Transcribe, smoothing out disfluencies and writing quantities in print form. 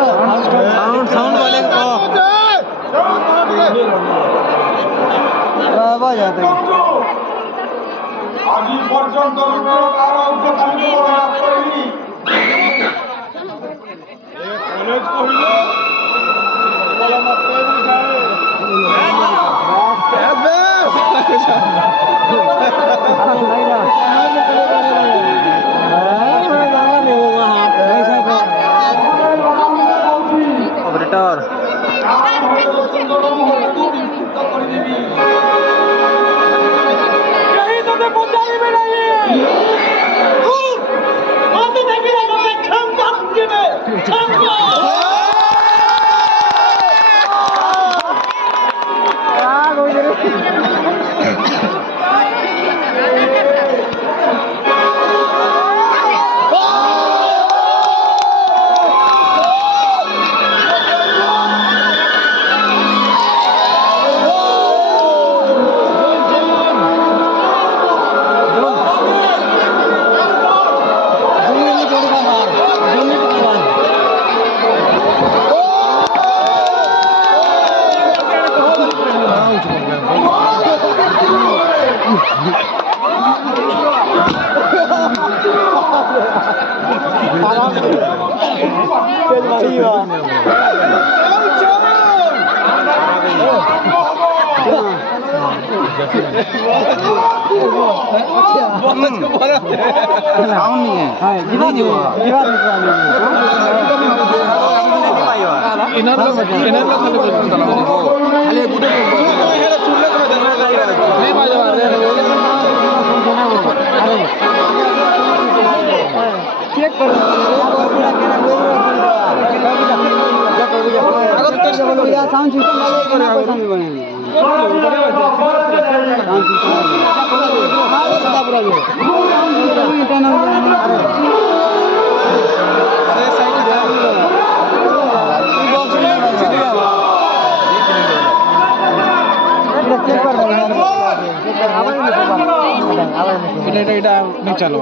sound sound वाले को বাজাতে আজি পর্যন্ত কারো অগ্রতালিত লাভ করেনি কলেজ কহিল বলা মাত্রই বুঝায় ऑपरेटर साउंड नहीं है हां जीवा जीवा इनर लो खाली गुडे हेडा चुल्ले को देना चाहिए नहीं बाजवा अरे चेक करो साउंड सिस्टम वाले पैसा नहीं बनेंगे साउंड नहीं चालू